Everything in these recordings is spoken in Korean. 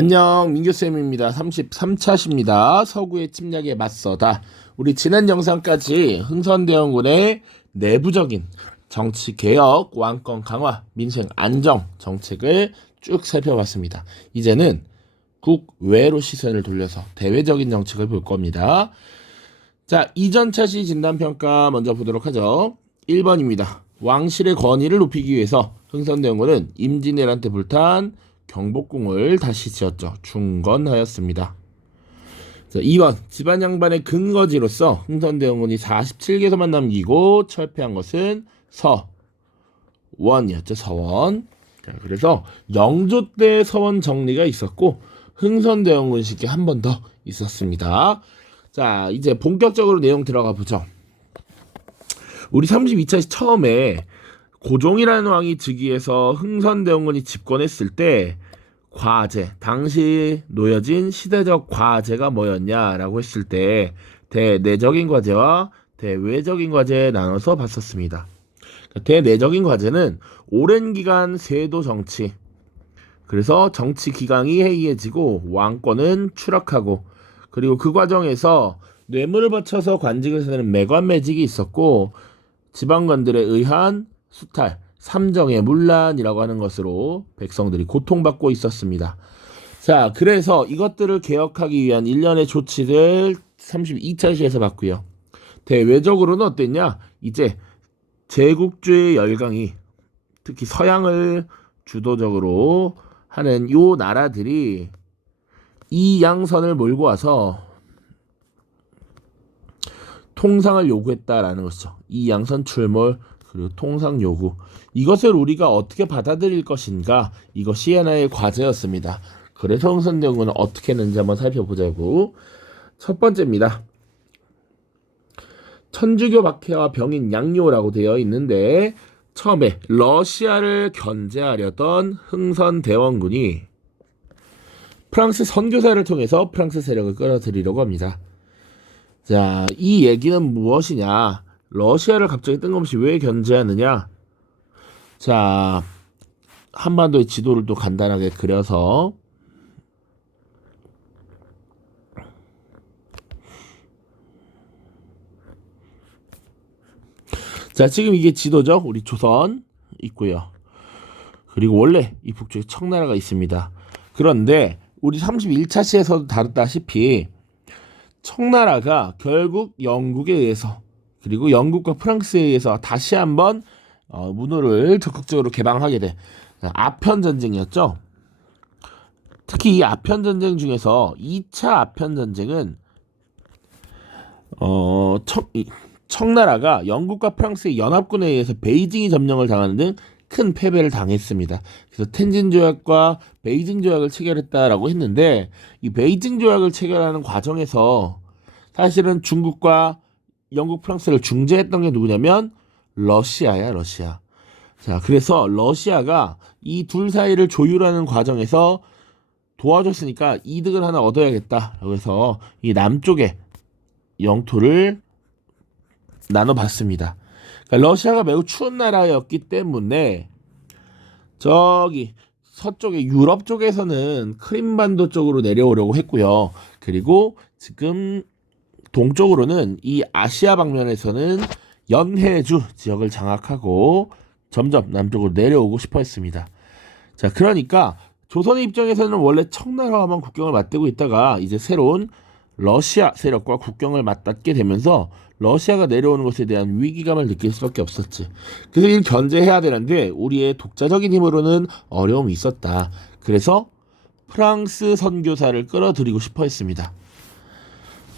안녕, 민규쌤입니다. 33차십니다. 서구의 침략에 맞서다. 우리 지난 영상까지 흥선대원군의 내부적인 정치 개혁, 왕권 강화, 민생 안정 정책을 쭉 살펴봤습니다. 이제는 국외로 시선을 돌려서 대외적인 정책을 볼 겁니다. 자, 이전 차시 진단평가 먼저 보도록 하죠. 1번입니다. 왕실의 권위를 높이기 위해서 흥선대원군은 임진왜란때 불탄 경복궁을 다시 지었죠. 중건하였습니다. 자, 2번 집안 양반의 근거지로서 흥선대원군이 47개소만 남기고 철폐한 것은 서원이었죠. 서원. 자, 그래서 영조 때 서원 정리가 있었고 흥선대원군 시기 한 번 더 있었습니다. 자, 이제 본격적으로 내용 들어가 보죠. 우리 32차시 처음에 고종이라는 왕이 즉위해서 흥선대원군이 집권했을 때 과제, 당시 놓여진 시대적 과제가 뭐였냐라고 했을 때 대내적인 과제와 대외적인 과제에 나눠서 봤었습니다. 대내적인 과제는 오랜 기간 세도 정치, 그래서 정치 기강이 해이해지고 왕권은 추락하고, 그리고 그 과정에서 뇌물을 바쳐서 관직을 세는 매관매직이 있었고, 지방관들에 의한 수탈, 삼정의 문란이라고 하는 것으로 백성들이 고통받고 있었습니다. 자, 그래서 이것들을 개혁하기 위한 일련의 조치들 32차 시에서 봤고요. 대외적으로는 어땠냐? 이제 제국주의 열강이 특히 서양을 주도적으로 하는 요 나라들이 이 양선을 몰고 와서 통상을 요구했다라는 것이죠. 이 양선 출몰 그리고 통상 요구, 이것을 우리가 어떻게 받아들일 것인가, 이것이 하나의 과제였습니다. 그래서 흥선대원군은 어떻게 했는지 한번 살펴보자고. 첫 번째입니다. 천주교 박해와 병인 양요라고 되어 있는데, 처음에 러시아를 견제하려던 흥선대원군이 프랑스 선교사를 통해서 프랑스 세력을 끌어들이려고 합니다. 자, 이 얘기는 무엇이냐? 러시아를 갑자기 뜬금없이 왜 견제하느냐? 자, 한반도의 지도를 또 간단하게 그려서 자, 지금 이게 지도죠? 우리 조선 있고요. 그리고 원래 이 북쪽에 청나라가 있습니다. 그런데 우리 31차 시에서도 다뤘다시피 청나라가 결국 영국에 의해서, 그리고 영국과 프랑스에 의해서 다시 한번 문호를 적극적으로 개방하게 된 아편전쟁이었죠. 특히 이 아편전쟁 중에서 2차 아편전쟁은 청나라가 영국과 프랑스의 연합군에 의해서 베이징이 점령을 당하는 등 큰 패배를 당했습니다. 그래서 텐진 조약과 베이징 조약을 체결했다라고 했는데, 이 베이징 조약을 체결하는 과정에서 사실은 중국과 영국, 프랑스를 중재했던 게 누구냐면 러시아야, 러시아. 자, 그래서 러시아가 이 둘 사이를 조율하는 과정에서 도와줬으니까 이득을 하나 얻어야겠다. 그래서 이 남쪽의 영토를 나눠봤습니다. 그러니까 러시아가 매우 추운 나라였기 때문에 저기 서쪽의 유럽 쪽에서는 크림반도 쪽으로 내려오려고 했고요. 그리고 지금 동쪽으로는 이 아시아 방면에서는 연해주 지역을 장악하고 점점 남쪽으로 내려오고 싶어 했습니다. 자, 그러니까 조선의 입장에서는 원래 청나라와만 국경을 맞대고 있다가 이제 새로운 러시아 세력과 국경을 맞닿게 되면서 러시아가 내려오는 것에 대한 위기감을 느낄 수밖에 없었지. 그래서 이를 견제해야 되는데 우리의 독자적인 힘으로는 어려움이 있었다. 그래서 프랑스 선교사를 끌어들이고 싶어 했습니다.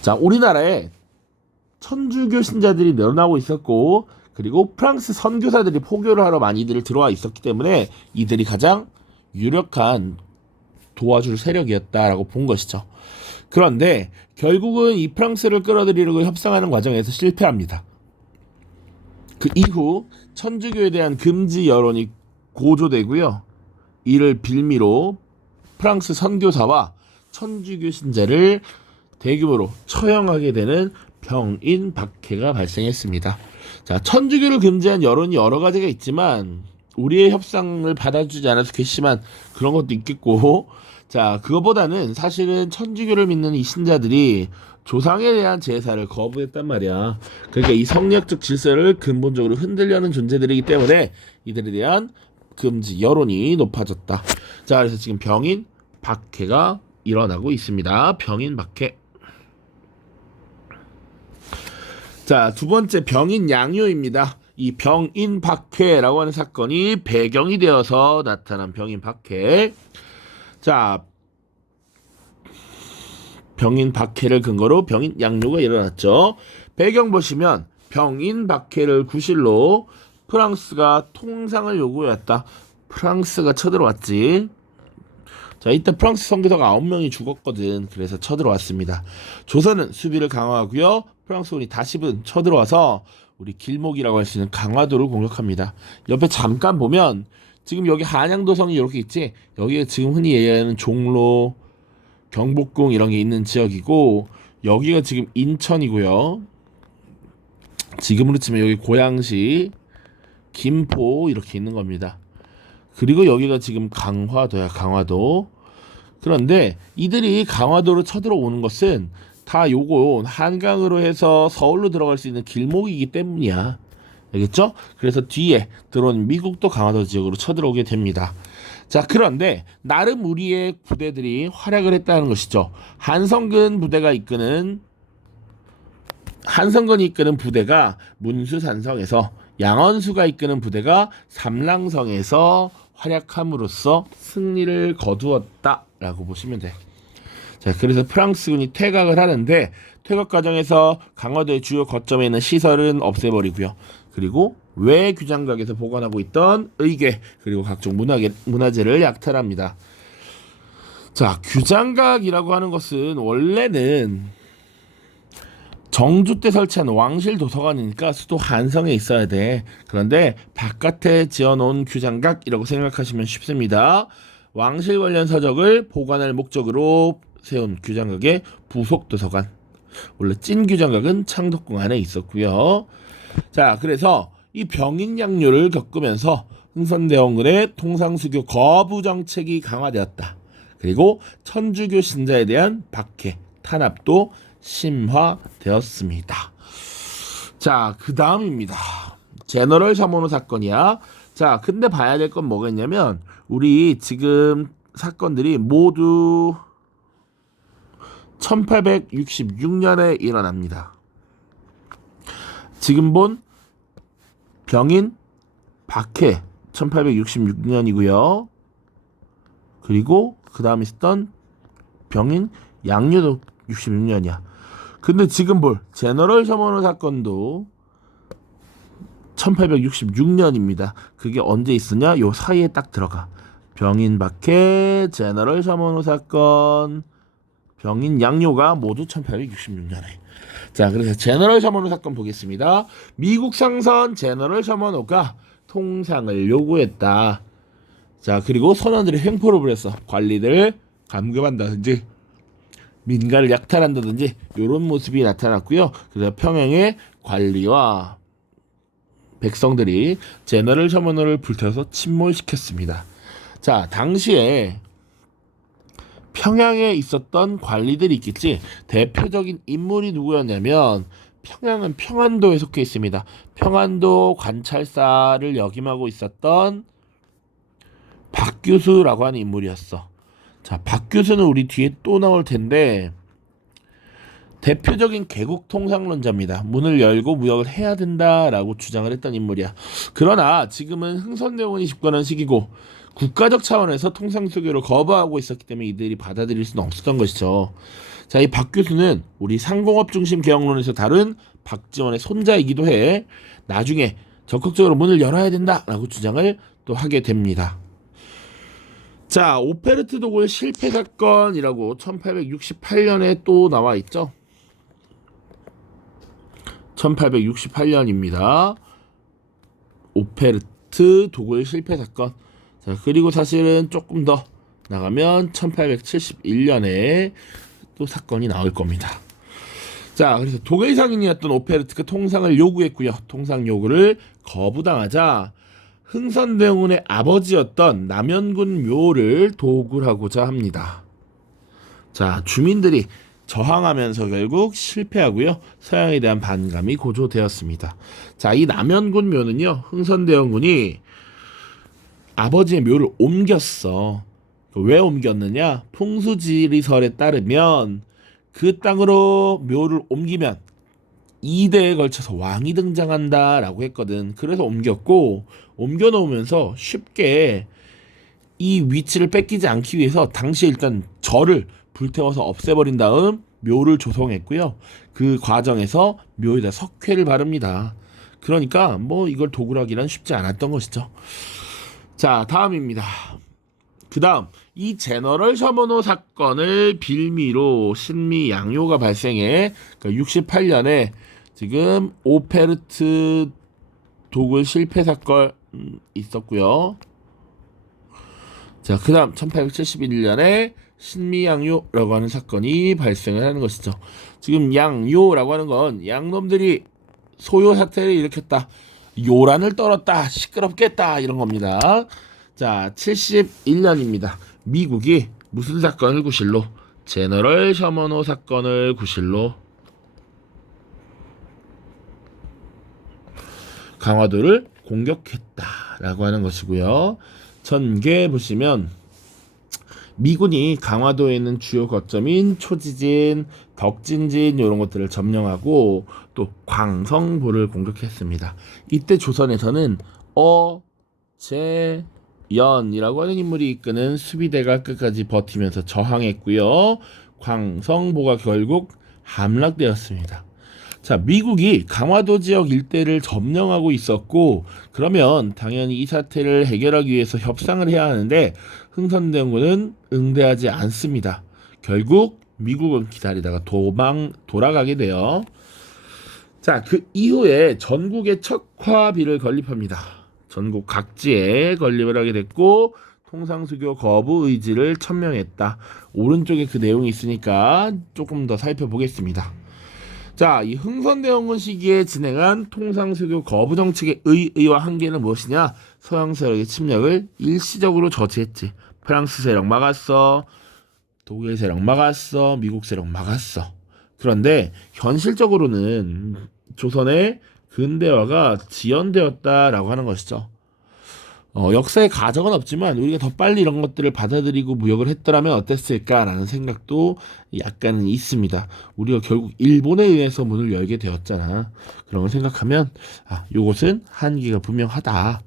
자, 우리나라에 천주교 신자들이 늘어나고 있었고, 그리고 프랑스 선교사들이 포교를 하러 많이들 들어와 있었기 때문에 이들이 가장 유력한 도와줄 세력이었다라고 본 것이죠. 그런데 결국은 이 프랑스를 끌어들이려고 협상하는 과정에서 실패합니다. 그 이후 천주교에 대한 금지 여론이 고조되고요. 이를 빌미로 프랑스 선교사와 천주교 신자를 대규모로 처형하게 되는 병인 박해가 발생했습니다. 자, 천주교를 금지한 여론이 여러 가지가 있지만 우리의 협상을 받아주지 않아서 괘씸한 그런 것도 있겠고, 자, 그거보다는 사실은 천주교를 믿는 이 신자들이 조상에 대한 제사를 거부했단 말이야. 그러니까 이 성리학적 질서를 근본적으로 흔들려는 존재들이기 때문에 이들에 대한 금지 여론이 높아졌다. 자, 그래서 지금 병인 박해가 일어나고 있습니다. 병인 박해. 자, 두 번째 병인 양요입니다. 이 병인 박해라고 하는 사건이 배경이 되어서 나타난 병인 박해. 자, 병인 박해를 근거로 병인 양요가 일어났죠. 배경 보시면 병인 박해를 구실로 프랑스가 통상을 요구해왔다. 프랑스가 쳐들어왔지. 자, 이때 프랑스 선교사가 9명이 죽었거든. 그래서 쳐들어왔습니다. 조선은 수비를 강화하고요. 프랑스군이 다시금 쳐들어와서 우리 길목이라고 할 수 있는 강화도를 공격합니다. 옆에 잠깐 보면 지금 여기 한양도성이 이렇게 있지. 여기가 지금 흔히 얘기하는 종로, 경복궁 이런 게 있는 지역이고, 여기가 지금 인천이고요. 지금으로 치면 여기 고양시, 김포 이렇게 있는 겁니다. 그리고 여기가 지금 강화도야, 강화도. 그런데 이들이 강화도로 쳐들어오는 것은 다 요거 한강으로 해서 서울로 들어갈 수 있는 길목이기 때문이야. 알겠죠? 그래서 뒤에 들어온 미국도 강화도 지역으로 쳐들어오게 됩니다. 자, 그런데 나름 우리의 부대들이 활약을 했다는 것이죠. 한성근이 이끄는 부대가 문수산성에서, 양원수가 이끄는 부대가 삼랑성에서 활약함으로써 승리를 거두었다라고 보시면 돼. 자, 그래서 프랑스군이 퇴각을 하는데 퇴각 과정에서 강화도의 주요 거점에 있는 시설은 없애버리고요. 그리고 외 규장각에서 보관하고 있던 의궤 그리고 각종 문화재를 약탈합니다. 자, 규장각이라고 하는 것은 원래는 정주 때 설치한 왕실 도서관이니까 수도 한성에 있어야 돼. 그런데 바깥에 지어놓은 규장각이라고 생각하시면 쉽습니다. 왕실 관련 서적을 보관할 목적으로 세운 규장각의 부속 도서관. 원래 찐 규장각은 창덕궁 안에 있었고요. 자, 그래서 이 병인양요를 겪으면서 흥선대원군의 통상수교 거부 정책이 강화되었다. 그리고 천주교 신자에 대한 박해, 탄압도 심화되었습니다. 자, 그 다음입니다. 제너럴 샤모노 사건이야. 자, 근데 봐야 될 건 뭐가 있냐면 우리 지금 사건들이 모두 1866년에 일어납니다. 지금 본 병인 박해 1866년이고요. 그리고 그 다음 있었던 병인 양요도 66년이야. 근데 지금 볼 제너럴 샤머노 사건도 1866년입니다. 그게 언제 있었냐? 요 사이에 딱 들어가. 병인 박해, 제너럴 샤머노 사건, 병인 양요가 모두 1866년에. 자, 그래서 제너럴 샤머노 사건 보겠습니다. 미국 상선 제너럴 샤머노가 통상을 요구했다. 자, 그리고 선원들이 횡포를 부렸어. 관리들 감금한다든지 민가를 약탈한다든지 이런 모습이 나타났고요. 그래서 평양의 관리와 백성들이 제너럴 샤머노를 불태워서 침몰시켰습니다. 자, 당시에 평양에 있었던 관리들이 있겠지. 대표적인 인물이 누구였냐면 평양은 평안도에 속해 있습니다. 평안도 관찰사를 역임하고 있었던 박규수라고 하는 인물이었어. 자, 박규수는 우리 뒤에 또 나올 텐데 대표적인 개국 통상론자입니다. 문을 열고 무역을 해야 된다라고 주장을 했던 인물이야. 그러나 지금은 흥선대원이 집권한 시기고 국가적 차원에서 통상수교를 거부하고 있었기 때문에 이들이 받아들일 수는 없었던 것이죠. 자, 이 박규수는 우리 상공업 중심 개혁론에서 다룬 박지원의 손자이기도 해. 나중에 적극적으로 문을 열어야 된다라고 주장을 또 하게 됩니다. 자, 오페르트 도굴 실패 사건이라고 1868년에 또 나와 있죠. 1868년입니다. 오페르트 도굴 실패 사건. 자, 그리고 사실은 조금 더 나가면 1871년에 또 사건이 나올 겁니다. 자, 그래서 독일 상인이었던 오페르트가 통상을 요구했고요. 통상 요구를 거부당하자 흥선대원군의 아버지였던 남현군 묘를 도굴하고자 합니다. 자, 주민들이 저항하면서 결국 실패하고요. 서양에 대한 반감이 고조되었습니다. 자, 이 남현군 묘는요. 흥선대원군이 아버지의 묘를 옮겼어. 왜 옮겼느냐? 풍수지리설에 따르면 그 땅으로 묘를 옮기면 2대에 걸쳐서 왕이 등장한다라고 했거든. 그래서 옮겼고 옮겨 놓으면서 쉽게 이 위치를 뺏기지 않기 위해서 당시에 일단 절을 불태워서 없애버린 다음 묘를 조성했고요. 그 과정에서 묘에다 석회를 바릅니다. 그러니까 뭐 이걸 도굴하기란 쉽지 않았던 것이죠. 자, 다음입니다. 그 다음 이 제너럴 셔머노 사건을 빌미로 신미 양요가 발생해 68년에 지금 오페르트 도굴 실패 사건 있었고요. 자, 그 다음 1871년에 신미양요라고 하는 사건이 발생을 하는 것이죠. 지금 양요라고 하는 건 양놈들이 소요 사태를 일으켰다, 요란을 떨었다, 시끄럽겠다 이런 겁니다. 자, 71년입니다. 미국이 무슨 사건을 구실로? 제너럴 셔머노 사건을 구실로 강화도를 공격했다라고 하는 것이고요. 전개 보시면 미군이 강화도에 있는 주요 거점인 초지진, 덕진진 이런 것들을 점령하고 또 광성보를 공격했습니다. 이때 조선에서는 어제연이라고 하는 인물이 이끄는 수비대가 끝까지 버티면서 저항했고요. 광성보가 결국 함락되었습니다. 자, 미국이 강화도 지역 일대를 점령하고 있었고 그러면 당연히 이 사태를 해결하기 위해서 협상을 해야 하는데 흥선대원군은 응대하지 않습니다. 결국 미국은 기다리다가 돌아가게 돼요. 자, 그 이후에 전국에 척화비를 건립합니다. 전국 각지에 건립을 하게 됐고 통상수교 거부 의지를 천명했다. 오른쪽에 그 내용이 있으니까 조금 더 살펴보겠습니다. 자, 이 흥선대원군 시기에 진행한 통상수교 거부 정책의 의의와 한계는 무엇이냐? 서양 세력의 침략을 일시적으로 저지했지. 프랑스 세력 막았어, 독일 세력 막았어, 미국 세력 막았어. 그런데 현실적으로는 조선의 근대화가 지연되었다라고 하는 것이죠. 역사의 가정은 없지만 우리가 더 빨리 이런 것들을 받아들이고 무역을 했더라면 어땠을까라는 생각도 약간은 있습니다. 우리가 결국 일본에 의해서 문을 열게 되었잖아. 그런 걸 생각하면 요것은 한계가 분명하다.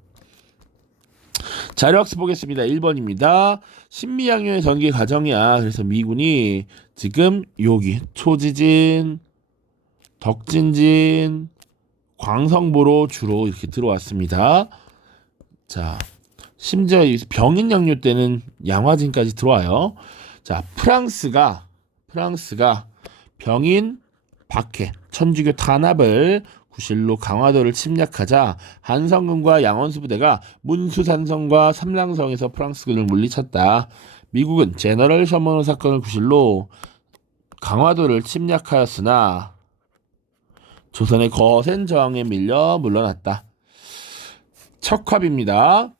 자료학습 보겠습니다. 1번입니다. 신미양요의 전개 과정이야. 그래서 미군이 지금 여기 초지진, 덕진진, 광성보로 주로 이렇게 들어왔습니다. 자, 심지어 병인 양요 때는 양화진까지 들어와요. 자, 프랑스가 병인 박해 천주교 탄압을 구실로 강화도를 침략하자 한성군과 양원수 부대가 문수산성과 삼랑성에서 프랑스군을 물리쳤다. 미국은 제너럴 셔머노 사건을 구실로 강화도를 침략하였으나 조선의 거센 저항에 밀려 물러났다. 척합입니다.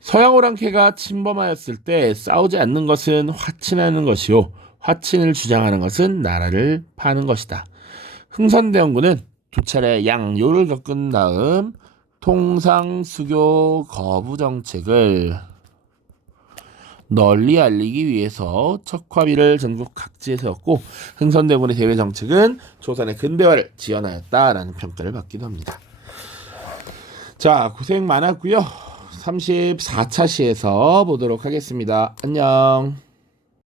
서양 오랑캐가 침범하였을 때 싸우지 않는 것은 화친하는 것이요, 화친을 주장하는 것은 나라를 파는 것이다. 흥선대원군은 두 차례 양요를 겪은 다음 통상수교 거부 정책을 널리 알리기 위해서 척화비를 전국 각지에 세웠고 흥선대원군의 대외 정책은 조선의 근대화를 지원하였다라는 평가를 받기도 합니다. 자, 고생 많았고요. 34차 시에서 보도록 하겠습니다. 안녕.